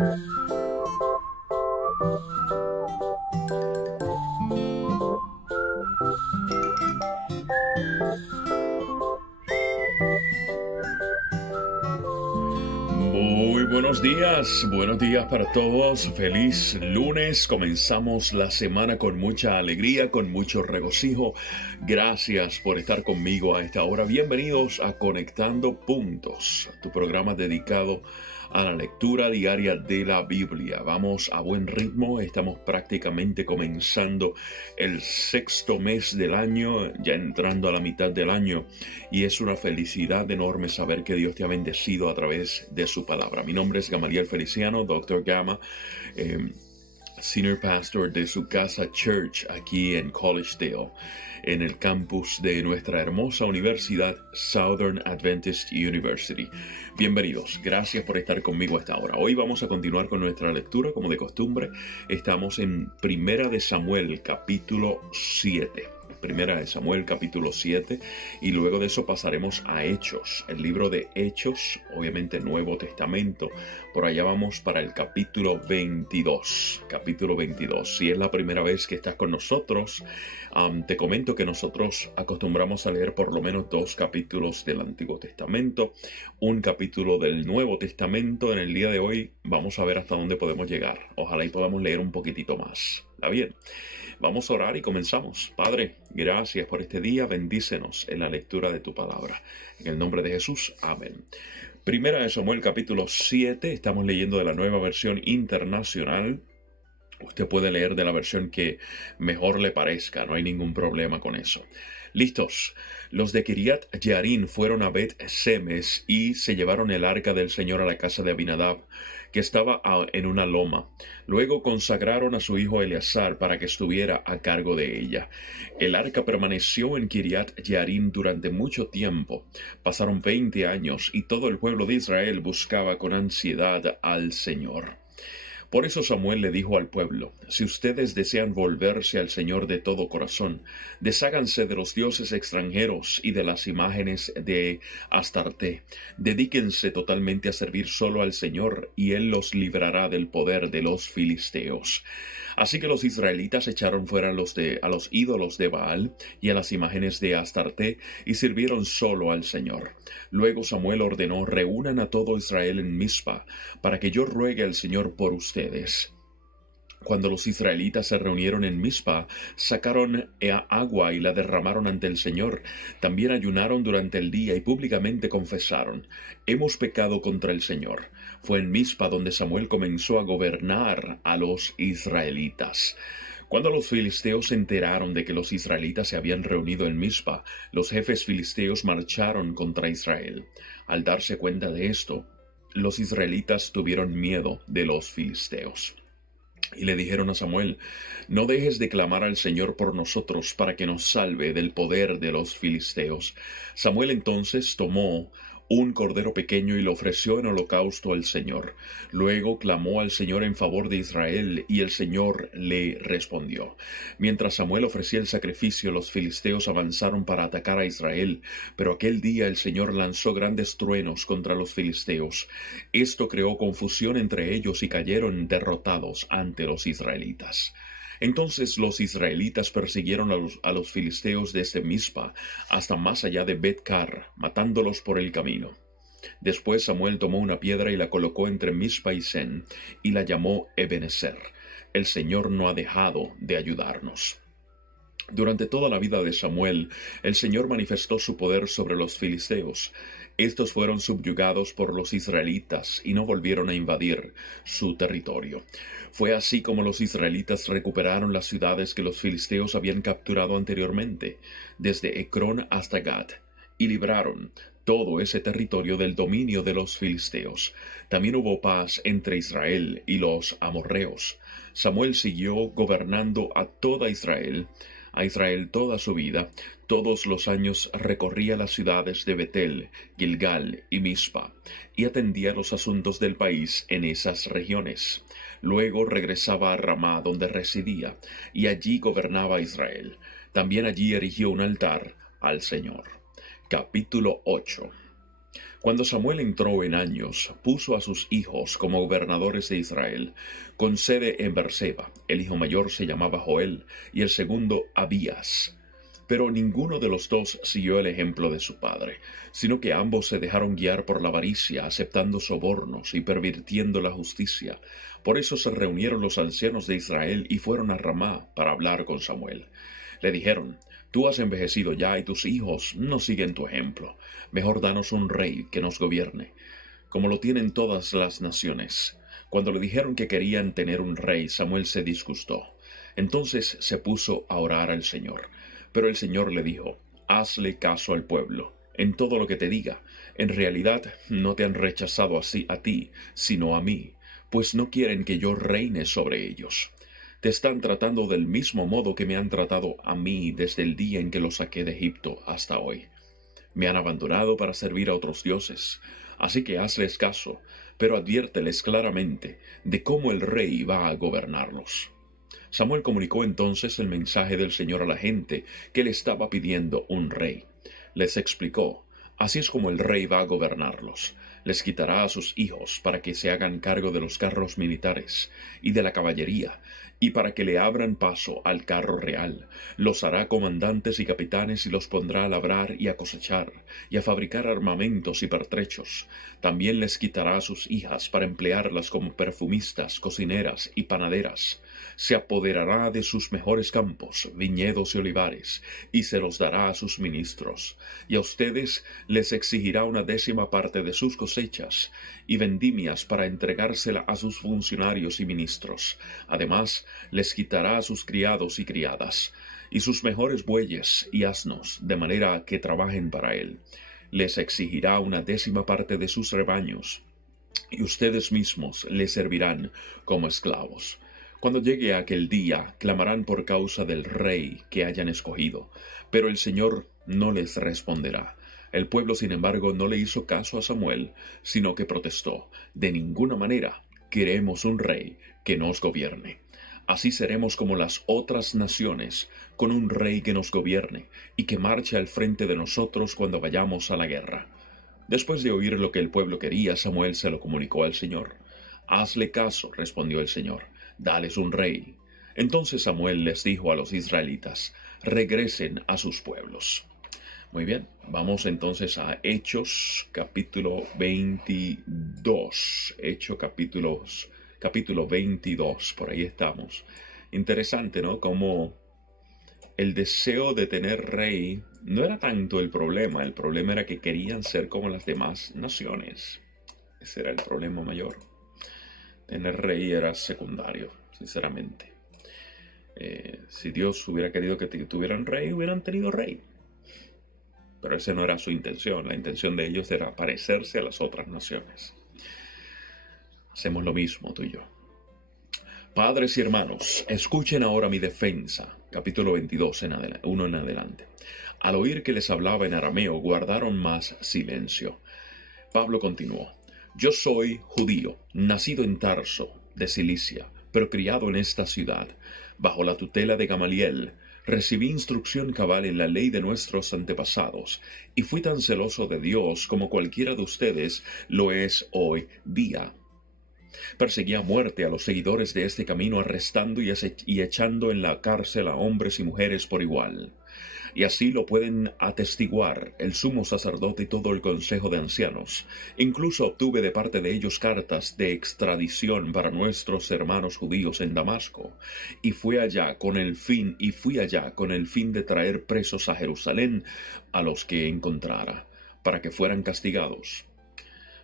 Muy buenos días para todos, feliz lunes, comenzamos la semana con mucha alegría, con mucho regocijo, gracias por estar conmigo a esta hora, bienvenidos a Conectando Puntos, tu programa dedicado a la lectura diaria de la Biblia. Vamos a buen ritmo, estamos prácticamente comenzando el sexto mes del año, ya entrando a la mitad del año, y es una felicidad enorme saber que Dios te ha bendecido a través de su palabra. Mi nombre es Gamaliel Feliciano, Dr. Gama, Senior Pastor de su casa Church aquí en Collegedale, en el campus de nuestra hermosa universidad Southern Adventist University. Bienvenidos, gracias por estar conmigo a esta hora. Hoy vamos a continuar con nuestra lectura, como de costumbre. Estamos en Primera de Samuel, capítulo 7. Primera de Samuel, capítulo 7, y luego de eso pasaremos a Hechos, el libro de Hechos, obviamente Nuevo Testamento. Por allá vamos para el capítulo 22. Si es la primera vez que estás con nosotros, te comento que nosotros acostumbramos a leer por lo menos 2 capítulos del Antiguo Testamento, un capítulo del Nuevo Testamento. En el día de hoy vamos a ver hasta dónde podemos llegar. Ojalá y podamos leer un poquitito más. ¿Está bien? Vamos a orar y comenzamos. Padre, gracias por este día, bendícenos en la lectura de tu palabra. En el nombre de Jesús, amén. Primera de Samuel, capítulo 7, estamos leyendo de la Nueva Versión Internacional. Usted puede leer de la versión que mejor le parezca, no hay ningún problema con eso. Listos. Los de Kiriat Jearim fueron a Bet Semes y se llevaron el arca del Señor a la casa de Abinadab, que estaba en una loma. Luego consagraron a su hijo Eleazar para que estuviera a cargo de ella. El arca permaneció en Kiriat Jearim durante mucho tiempo. Pasaron 20 años y todo el pueblo de Israel buscaba con ansiedad al Señor. Por eso Samuel le dijo al pueblo: si ustedes desean volverse al Señor de todo corazón, desháganse de los dioses extranjeros y de las imágenes de Astarte. Dedíquense totalmente a servir solo al Señor, y Él los librará del poder de los filisteos. Así que los israelitas echaron fuera a los ídolos de Baal y a las imágenes de Astarte, y sirvieron solo al Señor. Luego Samuel ordenó: reúnan a todo Israel en Mizpa, para que yo ruegue al Señor por ustedes. Cuando los israelitas se reunieron en Mizpa, sacaron agua y la derramaron ante el Señor. También ayunaron durante el día y públicamente confesaron: hemos pecado contra el Señor. Fue en Mizpa donde Samuel comenzó a gobernar a los israelitas. Cuando los filisteos se enteraron de que los israelitas se habían reunido en Mizpa, los jefes filisteos marcharon contra Israel. Al darse cuenta de esto, los israelitas tuvieron miedo de los filisteos. Y le dijeron a Samuel: no dejes de clamar al Señor por nosotros para que nos salve del poder de los filisteos. Samuel entonces tomó un cordero pequeño y lo ofreció en holocausto al Señor. Luego clamó al Señor en favor de Israel, y el Señor le respondió. Mientras Samuel ofrecía el sacrificio, los filisteos avanzaron para atacar a Israel, pero aquel día el Señor lanzó grandes truenos contra los filisteos. Esto creó confusión entre ellos y cayeron derrotados ante los israelitas. Entonces los israelitas persiguieron a los filisteos desde Mizpa hasta más allá de Bet-car, matándolos por el camino. Después Samuel tomó una piedra y la colocó entre Mizpa y Sen, y la llamó Ebenezer. El Señor no ha dejado de ayudarnos. Durante toda la vida de Samuel, el Señor manifestó su poder sobre los filisteos. Estos fueron subyugados por los israelitas y no volvieron a invadir su territorio. Fue así como los israelitas recuperaron las ciudades que los filisteos habían capturado anteriormente, desde Ecrón hasta Gat, y libraron todo ese territorio del dominio de los filisteos. También hubo paz entre Israel y los amorreos. Samuel siguió gobernando a Israel toda su vida. Todos los años recorría las ciudades de Betel, Gilgal y Mizpa, y atendía los asuntos del país en esas regiones. Luego regresaba a Ramá, donde residía, y allí gobernaba Israel. También allí erigió un altar al Señor. Capítulo 8. Cuando Samuel entró en años, puso a sus hijos como gobernadores de Israel, con sede en Beerseba. El hijo mayor se llamaba Joel y el segundo Abías. Pero ninguno de los dos siguió el ejemplo de su padre, sino que ambos se dejaron guiar por la avaricia, aceptando sobornos y pervirtiendo la justicia. Por eso se reunieron los ancianos de Israel y fueron a Ramá para hablar con Samuel. Le dijeron: Tú has envejecido ya y tus hijos no siguen tu ejemplo. Mejor danos un rey que nos gobierne, como lo tienen todas las naciones. Cuando le dijeron que querían tener un rey, Samuel se disgustó. Entonces se puso a orar al Señor. Pero el Señor le dijo: Hazle caso al pueblo en todo lo que te diga. En realidad no te han rechazado así a ti, sino a mí, pues no quieren que yo reine sobre ellos. Te están tratando del mismo modo que me han tratado a mí desde el día en que los saqué de Egipto hasta hoy. Me han abandonado para servir a otros dioses. Así que hazles caso, pero adviérteles claramente de cómo el rey va a gobernarlos. Samuel comunicó entonces el mensaje del Señor a la gente que le estaba pidiendo un rey. Les explicó: Así es como el rey va a gobernarlos. Les quitará a sus hijos para que se hagan cargo de los carros militares y de la caballería, y para que le abran paso al carro real. Los hará comandantes y capitanes y los pondrá a labrar y a cosechar, y a fabricar armamentos y pertrechos. También les quitará a sus hijas para emplearlas como perfumistas, cocineras y panaderas. Se apoderará de sus mejores campos, viñedos y olivares, y se los dará a sus ministros. Y a ustedes les exigirá una 10ª parte de sus cosechas y vendimias para entregársela a sus funcionarios y ministros. Además, les quitará a sus criados y criadas, y sus mejores bueyes y asnos, de manera que trabajen para él. Les exigirá una 10ª parte de sus rebaños, y ustedes mismos les servirán como esclavos. Cuando llegue aquel día, clamarán por causa del rey que hayan escogido, pero el Señor no les responderá. El pueblo, sin embargo, no le hizo caso a Samuel, sino que protestó: De ninguna manera queremos un rey que nos gobierne. Así seremos como las otras naciones, con un rey que nos gobierne y que marche al frente de nosotros cuando vayamos a la guerra. Después de oír lo que el pueblo quería, Samuel se lo comunicó al Señor. Hazle caso, respondió el Señor, dales un rey. Entonces Samuel les dijo a los israelitas: regresen a sus pueblos. Muy bien, vamos entonces a Hechos capítulo 22. Capítulo 22, por ahí estamos. Interesante, ¿no? Como el deseo de tener rey no era tanto el problema era que querían ser como las demás naciones. Ese era el problema mayor. Tener rey era secundario, sinceramente. Si Dios hubiera querido que tuvieran rey, hubieran tenido rey. Pero esa no era su intención. La intención de ellos era parecerse a las otras naciones. Hacemos lo mismo tú y yo. Padres y hermanos, escuchen ahora mi defensa. Capítulo 22, 1 en adelante. Al oír que les hablaba en arameo, guardaron más silencio. Pablo continuó: Yo soy judío, nacido en Tarso, de Cilicia, pero criado en esta ciudad, bajo la tutela de Gamaliel. Recibí instrucción cabal en la ley de nuestros antepasados, y fui tan celoso de Dios como cualquiera de ustedes lo es hoy día. Perseguí a muerte a los seguidores de este camino, arrestando y echando en la cárcel a hombres y mujeres por igual. Y así lo pueden atestiguar el sumo sacerdote y todo el consejo de ancianos. Incluso obtuve de parte de ellos cartas de extradición para nuestros hermanos judíos en Damasco, y fui allá con el fin de traer presos a Jerusalén a los que encontrara, para que fueran castigados.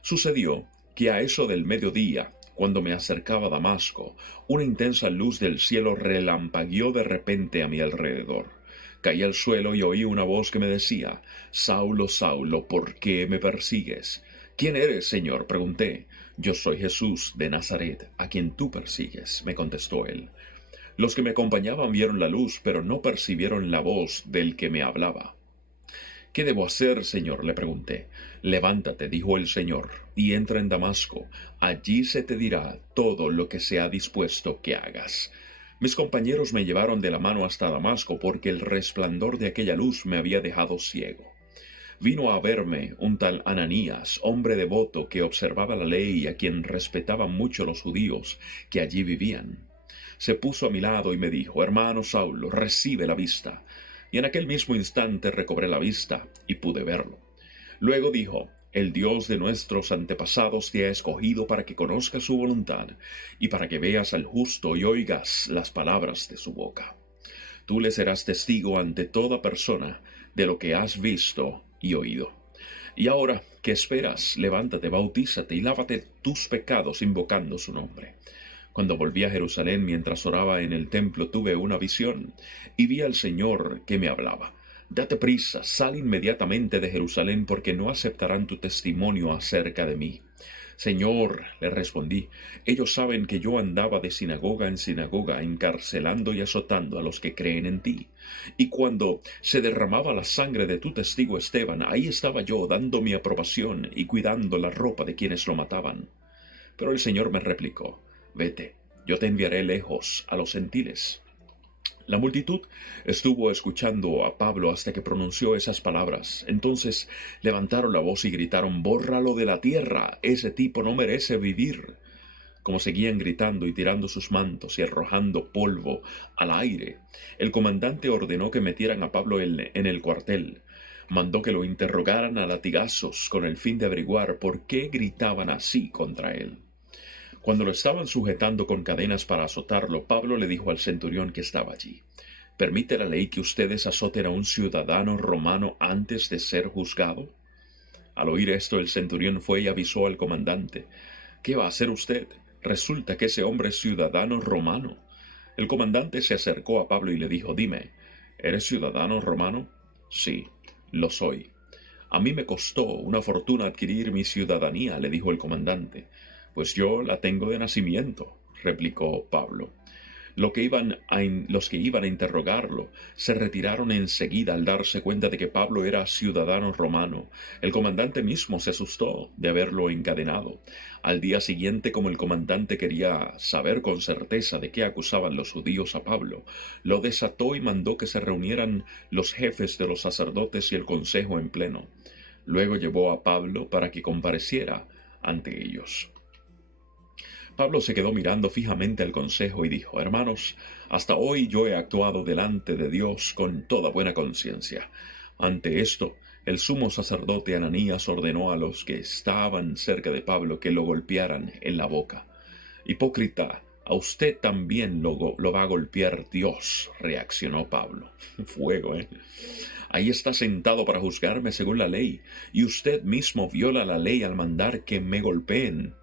Sucedió que a eso del mediodía, cuando me acercaba a Damasco, una intensa luz del cielo relampagueó de repente a mi alrededor. Caí al suelo y oí una voz que me decía: Saulo, Saulo, ¿por qué me persigues? ¿Quién eres, Señor?, pregunté. Yo soy Jesús de Nazaret, a quien tú persigues, me contestó él. Los que me acompañaban vieron la luz, pero no percibieron la voz del que me hablaba. ¿Qué debo hacer, Señor?, le pregunté. Levántate, dijo el Señor, y entra en Damasco. Allí se te dirá todo lo que se ha dispuesto que hagas. Mis compañeros me llevaron de la mano hasta Damasco, porque el resplandor de aquella luz me había dejado ciego. Vino a verme un tal Ananías, hombre devoto que observaba la ley y a quien respetaban mucho los judíos que allí vivían. Se puso a mi lado y me dijo: Hermano Saulo, recibe la vista. Y en aquel mismo instante recobré la vista y pude verlo. Luego dijo: El Dios de nuestros antepasados te ha escogido para que conozcas su voluntad y para que veas al justo y oigas las palabras de su boca. Tú le serás testigo ante toda persona de lo que has visto y oído. Y ahora, ¿qué esperas? Levántate, bautízate y lávate tus pecados invocando su nombre. Cuando volví a Jerusalén mientras oraba en el templo, tuve una visión y vi al Señor que me hablaba: Date prisa, sal inmediatamente de Jerusalén, porque no aceptarán tu testimonio acerca de mí. Señor, le respondí, ellos saben que yo andaba de sinagoga en sinagoga, encarcelando y azotando a los que creen en ti. Y cuando se derramaba la sangre de tu testigo Esteban, ahí estaba yo dando mi aprobación y cuidando la ropa de quienes lo mataban. Pero el Señor me replicó: Vete, yo te enviaré lejos a los gentiles. La multitud estuvo escuchando a Pablo hasta que pronunció esas palabras. Entonces levantaron la voz y gritaron: Bórralo de la tierra, ese tipo no merece vivir. Como seguían gritando y tirando sus mantos y arrojando polvo al aire, el comandante ordenó que metieran a Pablo en el cuartel. Mandó que lo interrogaran a latigazos con el fin de averiguar por qué gritaban así contra él. Cuando lo estaban sujetando con cadenas para azotarlo, Pablo le dijo al centurión que estaba allí: ¿Permite la ley que ustedes azoten a un ciudadano romano antes de ser juzgado? Al oír esto, el centurión fue y avisó al comandante: ¿Qué va a hacer usted? Resulta que ese hombre es ciudadano romano. El comandante se acercó a Pablo y le dijo: Dime, ¿eres ciudadano romano? Sí, lo soy. A mí me costó una fortuna adquirir mi ciudadanía, le dijo el comandante. Pues yo la tengo de nacimiento, replicó Pablo. Los que iban a interrogarlo se retiraron enseguida al darse cuenta de que Pablo era ciudadano romano. El comandante mismo se asustó de haberlo encadenado. Al día siguiente, como el comandante quería saber con certeza de qué acusaban los judíos a Pablo, lo desató y mandó que se reunieran los jefes de los sacerdotes y el consejo en pleno. Luego llevó a Pablo para que compareciera ante ellos. Pablo se quedó mirando fijamente al consejo y dijo: Hermanos, hasta hoy yo he actuado delante de Dios con toda buena conciencia. Ante esto, el sumo sacerdote Ananías ordenó a los que estaban cerca de Pablo que lo golpearan en la boca. Hipócrita, a usted también lo va a golpear Dios, reaccionó Pablo. Fuego, ¿eh? Ahí está sentado para juzgarme según la ley, y usted mismo viola la ley al mandar que me golpeen.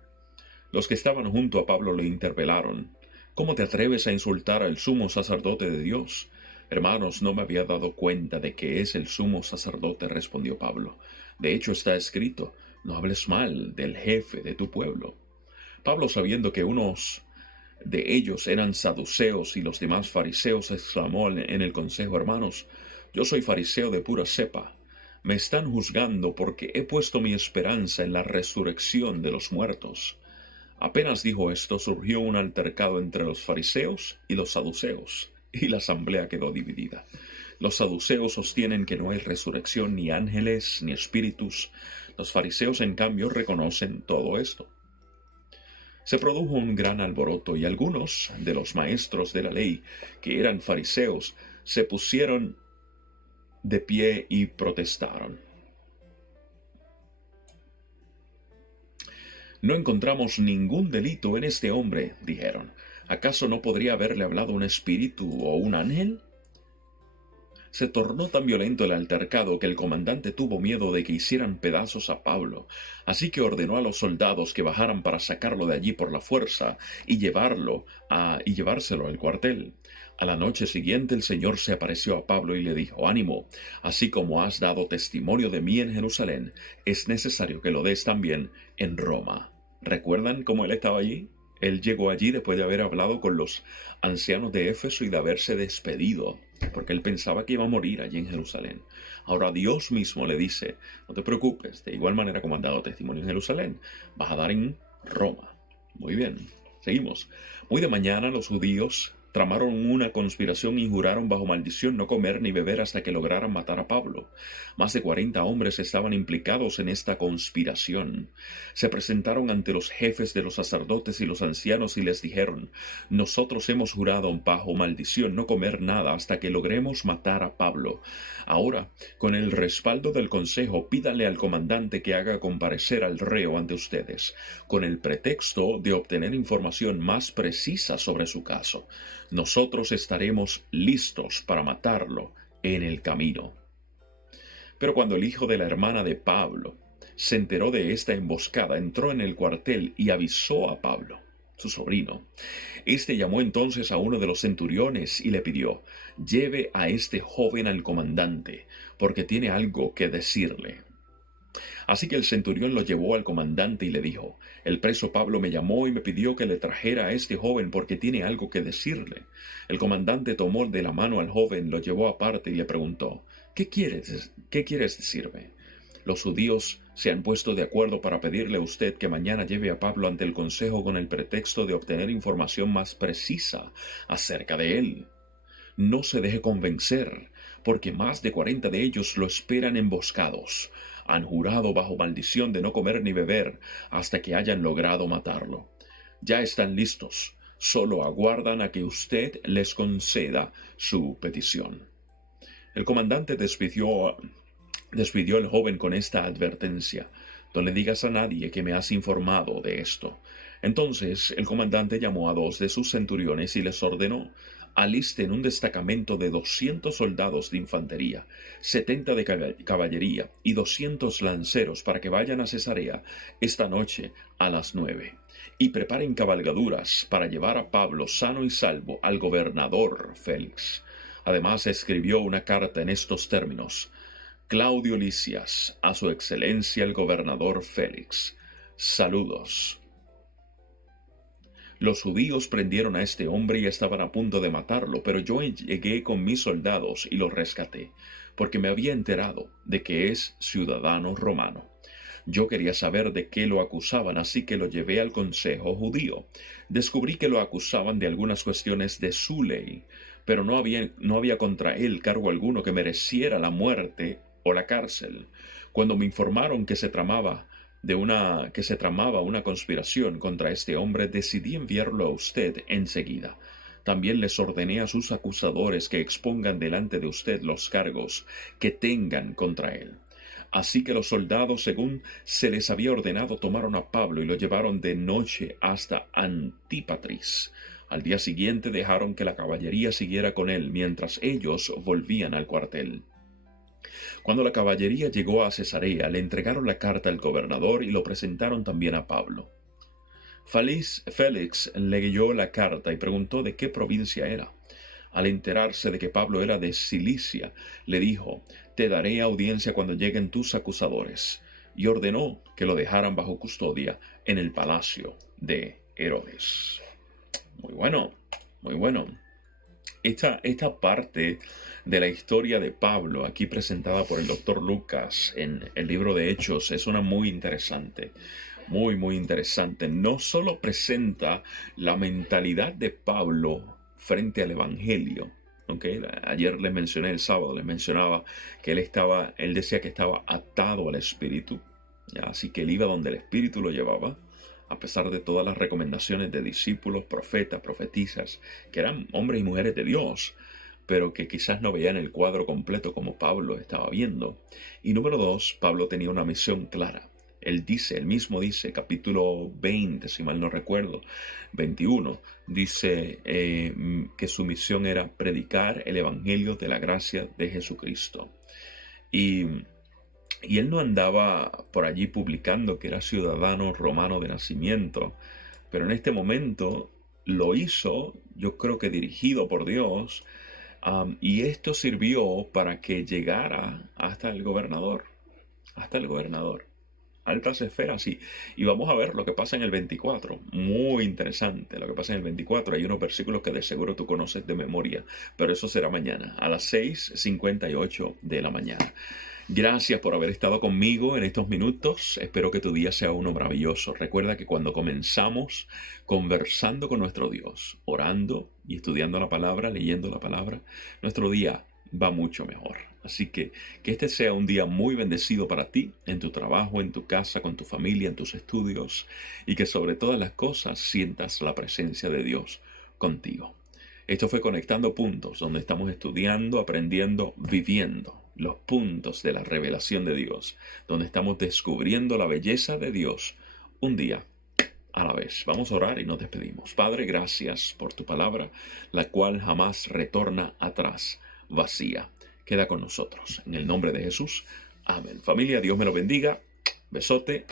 Los que estaban junto a Pablo le interpelaron: ¿Cómo te atreves a insultar al sumo sacerdote de Dios? Hermanos, no me había dado cuenta de que es el sumo sacerdote, respondió Pablo. De hecho está escrito: no hables mal del jefe de tu pueblo. Pablo, sabiendo que unos de ellos eran saduceos y los demás fariseos, exclamó en el consejo: Hermanos, yo soy fariseo de pura cepa. Me están juzgando porque he puesto mi esperanza en la resurrección de los muertos. Apenas dijo esto, surgió un altercado entre los fariseos y los saduceos, y la asamblea quedó dividida. Los saduceos sostienen que no hay resurrección, ni ángeles, ni espíritus. Los fariseos, en cambio, reconocen todo esto. Se produjo un gran alboroto, y algunos de los maestros de la ley, que eran fariseos, se pusieron de pie y protestaron. No encontramos ningún delito en este hombre, dijeron. ¿Acaso no podría haberle hablado un espíritu o un ángel? Se tornó tan violento el altercado que el comandante tuvo miedo de que hicieran pedazos a Pablo, así que ordenó a los soldados que bajaran para sacarlo de allí por la fuerza y llevárselo al cuartel. A la noche siguiente el Señor se apareció a Pablo y le dijo: Ánimo, así como has dado testimonio de mí en Jerusalén, es necesario que lo des también en Roma. ¿Recuerdan cómo él estaba allí? Él llegó allí después de haber hablado con los ancianos de Éfeso y de haberse despedido, porque él pensaba que iba a morir allí en Jerusalén. Ahora Dios mismo le dice: no te preocupes, de igual manera como han dado testimonio en Jerusalén, vas a dar en Roma. Muy bien, seguimos. Muy de mañana los judíos Tramaron una conspiración y juraron bajo maldición no comer ni beber hasta que lograran matar a Pablo. Más de 40 hombres estaban implicados en esta conspiración. Se presentaron ante los jefes de los sacerdotes y los ancianos y les dijeron: nosotros hemos jurado bajo maldición no comer nada hasta que logremos matar a Pablo. Ahora, con el respaldo del consejo, pídanle al comandante que haga comparecer al reo ante ustedes, con el pretexto de obtener información más precisa sobre su caso. Nosotros estaremos listos para matarlo en el camino. Pero cuando el hijo de la hermana de Pablo se enteró de esta emboscada, entró en el cuartel y avisó a Pablo, su sobrino. Este llamó entonces a uno de los centuriones y le pidió: lleve a este joven al comandante, porque tiene algo que decirle. Así que el centurión lo llevó al comandante y le dijo: el preso Pablo me llamó y me pidió que le trajera a este joven porque tiene algo que decirle. El comandante tomó de la mano al joven, lo llevó aparte y le preguntó: ¿Qué quieres decirme? Los judíos se han puesto de acuerdo para pedirle a usted que mañana lleve a Pablo ante el consejo con el pretexto de obtener información más precisa acerca de él. No se deje convencer, porque más de 40 de ellos lo esperan emboscados. Han jurado bajo maldición de no comer ni beber hasta que hayan logrado matarlo. Ya están listos, solo aguardan a que usted les conceda su petición. El comandante despidió al joven con esta advertencia: no le digas a nadie que me has informado de esto. Entonces el comandante llamó a 2 de sus centuriones y les ordenó: alisten un destacamento de 200 soldados de infantería, 70 de caballería y 200 lanceros para que vayan a Cesarea esta noche a las 9, y preparen cabalgaduras para llevar a Pablo sano y salvo al gobernador Félix. Además escribió una carta en estos términos: Claudio Lisias, a su excelencia el gobernador Félix. Saludos. Los judíos prendieron a este hombre y estaban a punto de matarlo, pero yo llegué con mis soldados y lo rescaté, porque me había enterado de que es ciudadano romano. Yo quería saber de qué lo acusaban, así que lo llevé al consejo judío. Descubrí que lo acusaban de algunas cuestiones de su ley, pero no había contra él cargo alguno que mereciera la muerte o la cárcel. Cuando me informaron que se tramaba una conspiración contra este hombre, decidí enviarlo a usted enseguida. También les ordené a sus acusadores que expongan delante de usted los cargos que tengan contra él. Así que los soldados, según se les había ordenado, tomaron a Pablo y lo llevaron de noche hasta Antípatris. Al día siguiente dejaron que la caballería siguiera con él mientras ellos volvían al cuartel. Cuando la caballería llegó a Cesarea, le entregaron la carta al gobernador y lo presentaron también a Pablo. Félix leyó la carta y preguntó de qué provincia era. Al enterarse de que Pablo era de Cilicia, le dijo: te daré audiencia cuando lleguen tus acusadores, y ordenó que lo dejaran bajo custodia en el palacio de Herodes. Muy bueno, muy bueno. Esta parte de la historia de Pablo, aquí presentada por el doctor Lucas en el libro de Hechos, es una muy interesante. Muy, muy interesante. No solo presenta la mentalidad de Pablo frente al Evangelio. ¿Okay? Ayer les mencioné, el sábado les mencionaba que él decía que estaba atado al Espíritu. ¿Ya? Así que él iba donde el Espíritu lo llevaba, a pesar de todas las recomendaciones de discípulos, profetas, profetisas, que eran hombres y mujeres de Dios, pero que quizás no veían el cuadro completo como Pablo estaba viendo. Y número 2, Pablo tenía una misión clara. Él mismo dice, capítulo 20, si mal no recuerdo, 21, dice que su misión era predicar el evangelio de la gracia de Jesucristo. Y él no andaba por allí publicando que era ciudadano romano de nacimiento, pero en este momento lo hizo, yo creo que dirigido por Dios, y esto sirvió para que llegara hasta el gobernador, altas esferas y vamos a ver lo que pasa en el 24. Muy interesante lo que pasa en el 24. Hay unos versículos que de seguro tú conoces de memoria, pero eso será mañana a las 6:58 de la mañana. Gracias por haber estado conmigo en estos minutos. Espero que tu día sea uno maravilloso. Recuerda que cuando comenzamos conversando con nuestro Dios, orando y estudiando la palabra, leyendo la palabra, nuestro día va mucho mejor. Así que este sea un día muy bendecido para ti, en tu trabajo, en tu casa, con tu familia, en tus estudios, y que sobre todas las cosas sientas la presencia de Dios contigo. Esto fue Conectando Puntos, donde estamos estudiando, aprendiendo, viviendo los puntos de la revelación de Dios, donde estamos descubriendo la belleza de Dios un día a la vez. Vamos a orar y nos despedimos. Padre, gracias por tu palabra, la cual jamás retorna atrás vacía. Queda con nosotros. En el nombre de Jesús. Amén. Familia, Dios me lo bendiga. Besote.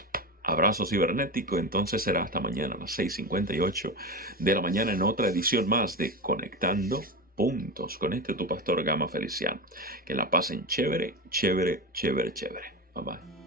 Abrazo cibernético. Entonces será hasta mañana a las 6:58 de la mañana en otra edición más de Conectando Puntos con tu pastor Gama Feliciano. Que la pasen chévere, chévere, chévere, chévere. Bye bye.